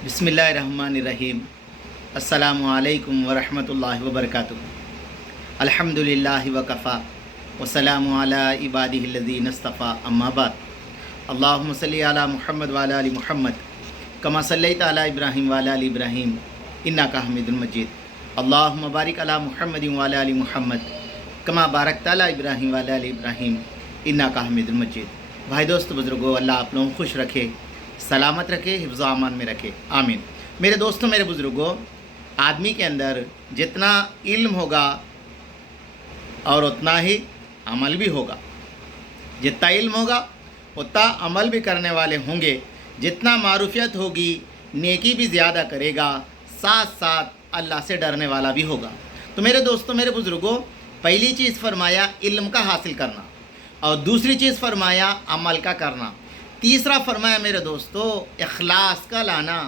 बिस्मिल्लाहिर्रहमानिर्रहीम। अस्सलामुअलैकुम वरहमतुल्लाहि वबरकातुहू। अल्हम्दुलिल्लाहि वकफ़ा वस्सलामु अला इबादिहिल्लज़ीना इस्तफ़ा अम्मा बाद। अल्लाहुम्मा सल्लि अला मुहम्मद व अला आलि मुहम्मद कमा सल्लैता अला इब्राहीम व अला आलि इब्राहीम इन्नका हमीदुल मजीद। अल्लाहुम्मा बारिक अला मुहम्मदिन व अला आलि मुहम्मद कमा बारकता अला इब्राहीम व अला आलि इब्राहीम इन्नका हमीदुल मजीद। भाई दोस्त बुज़ुर्गों, अल्लाह आप लोगों को खुश रखे, सलामत रखे, हिफ्ज़ अमान में रखे, आमीन। मेरे दोस्तों, मेरे बुज़ुर्गों, आदमी के अंदर जितना इल्म होगा और उतना ही अमल भी होगा। जितना इल्म होगा उतना अमल भी करने वाले होंगे। जितना मारूफियत होगी नेकी भी ज़्यादा करेगा, साथ साथ अल्लाह से डरने वाला भी होगा। तो मेरे दोस्तों, मेरे बुज़ुर्गों, पहली चीज़ फरमाया इल्म का हासिल करना, और दूसरी चीज़ फरमाया अमल का करना, तीसरा फरमाया मेरे दोस्तों इखलास का लाना,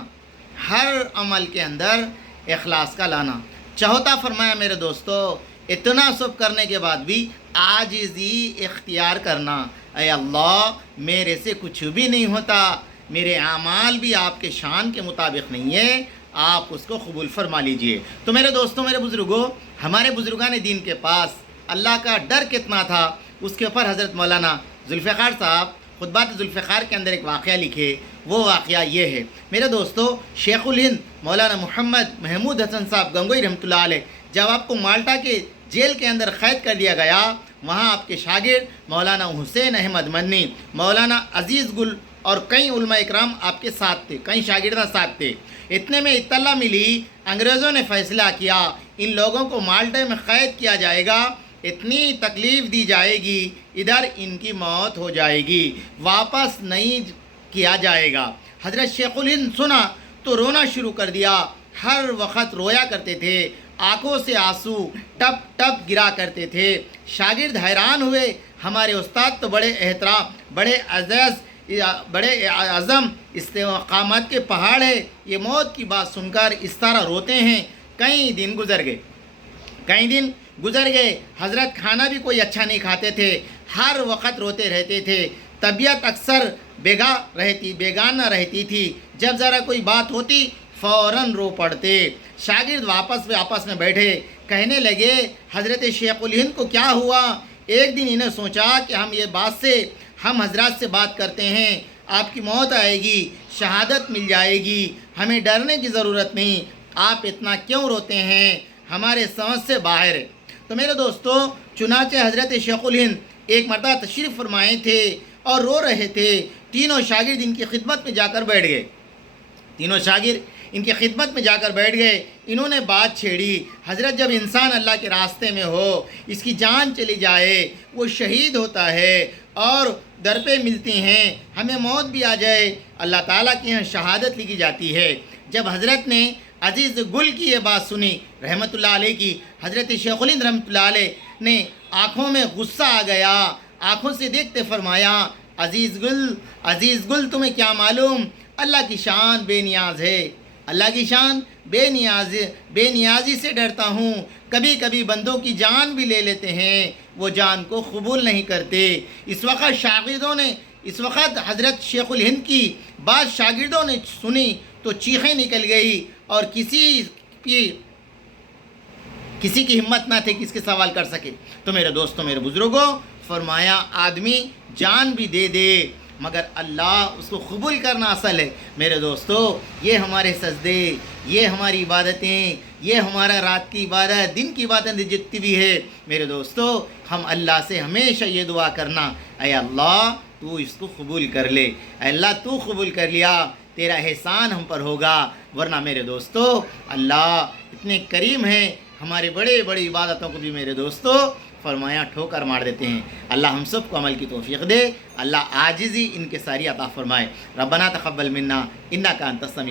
हर अमल के अंदर इखलास का लाना। चौथा फरमाया मेरे दोस्तों इतना सब करने के बाद भी आजिज़ी इख्तियार करना। ऐ अल्लाह, मेरे से कुछ भी नहीं होता, मेरे आमाल भी आपके शान के मुताबिक नहीं है, आप उसको कबूल फरमा लीजिए। तो मेरे दोस्तों, मेरे बुज़ुर्गों, हमारे बुज़ुर्गान दीन के पास अल्लाह का डर कितना था, उसके ऊपर हज़रत मौलाना ज़ुल्फ़िकार साहब खुतबात ज़ुल्फ़िकार के अंदर एक वाक़या लिखे। वो वाक़या ये है मेरे दोस्तों, शेखुल हिंद मौलाना मोहम्मद महमूद हसन साहब गंगोई रहमतुल्लाह अलैह जब आपको माल्टा के जेल के अंदर क़ैद कर दिया गया, वहाँ आपके शागिर्द मौलाना हुसैन अहमद मदनी, मौलाना अज़ीज़ गुल और कई उलमा इकराम आपके साथ थे, कई शागिर्द साथ थे। इतने में इत्तला मिली, अंग्रेज़ों ने फ़ैसला किया इन लोगों को माल्टे में क़ैद किया जाएगा, इतनी तकलीफ़ दी जाएगी, इधर इनकी मौत हो जाएगी, वापस नहीं किया जाएगा। हज़रत शेखुल हिंद सुना तो रोना शुरू कर दिया। हर वक्त रोया करते थे, आंखों से आंसू टप टप गिरा करते थे। शागिर्द हैरान हुए, हमारे उस्ताद तो बड़े एहतराम, बड़े अज़ज़, बड़े आज़म इस्तेक़ामत के पहाड़ है, ये मौत की बात सुनकर इस तरह रोते हैं। कई दिन गुज़र गए, हज़रत खाना भी कोई अच्छा नहीं खाते थे, हर वक्त रोते रहते थे। तबीयत अक्सर बेगाना रहती थी, जब ज़रा कोई बात होती फ़ौरन रो पड़ते। शागिर्द आपस में बैठे, कहने लगे हज़रत शेखुल हिंद को क्या हुआ। एक दिन इन्हें सोचा कि हम हज़रत से बात करते हैं, आपकी मौत आएगी, शहादत मिल जाएगी, हमें डरने की ज़रूरत नहीं, आप इतना क्यों रोते हैं, हमारे समझ से बाहर है। तो मेरे दोस्तों, चुनाचे हज़रत शेखुल हिंद एक मरतबा तशरीफ़ फरमाए थे और रो रहे थे। तीनों शागिर्द इनकी खिदमत में जाकर बैठ गए। इन्होंने बात छेड़ी, हज़रत जब इंसान अल्लाह के रास्ते में हो, इसकी जान चली जाए, वो शहीद होता है और दर पे मिलती हैं, हमें मौत भी आ जाए, अल्लाह ताला के यहाँ शहादत लिखी जाती है। जब हज़रत ने अज़ीज़ गुल की ये बात सुनी रहमतुल्लाह अलैह की, हज़रत शेखुल हिंद रहमतुल्लाह अलैह ने आँखों में गुस्सा आ गया, आँखों से देखते फरमाया अज़ीज़ गुल तुम्हें क्या मालूम, अल्लाह की शान बेनियाज है, अल्लाह की शान बेनियाजी से डरता हूँ। कभी कभी बंदों की जान भी ले लेते हैं, वो जान को कबूल नहीं करते। इस वक्त हज़रत शेखुल हिंद की बात शागिर्दों ने सुनी तो चीखें निकल गई, और किसी की हिम्मत ना थी किसके सवाल कर सके। तो मेरे दोस्तों, मेरे बुज़ुर्गों, फरमाया आदमी जान भी दे दे मगर अल्लाह उसको कबूल करना असल है। मेरे दोस्तों, ये हमारे सजदे, ये हमारी इबादतें, ये हमारा रात की इबादत, दिन की इबादत जितनी भी है, मेरे दोस्तों, हम अल्लाह से हमेशा ये दुआ करना, ऐ अल्लाह तू इसको कबूल कर ले, अल्लाह तू कबूल कर लिया, तेरा एहसान हम पर होगा। वरना मेरे दोस्तों, अल्लाह इतने करीम हैं, हमारे बड़े बड़ी इबादतों को भी मेरे दोस्तों फरमाया ठोकर मार देते हैं। अल्लाह हम सब को अमल की तौफीक दे, अल्लाह आजिज़ी इनके सारी अता फरमाए। रब्बना तक़ब्बल मिन्ना इन्नका अंतस समीउल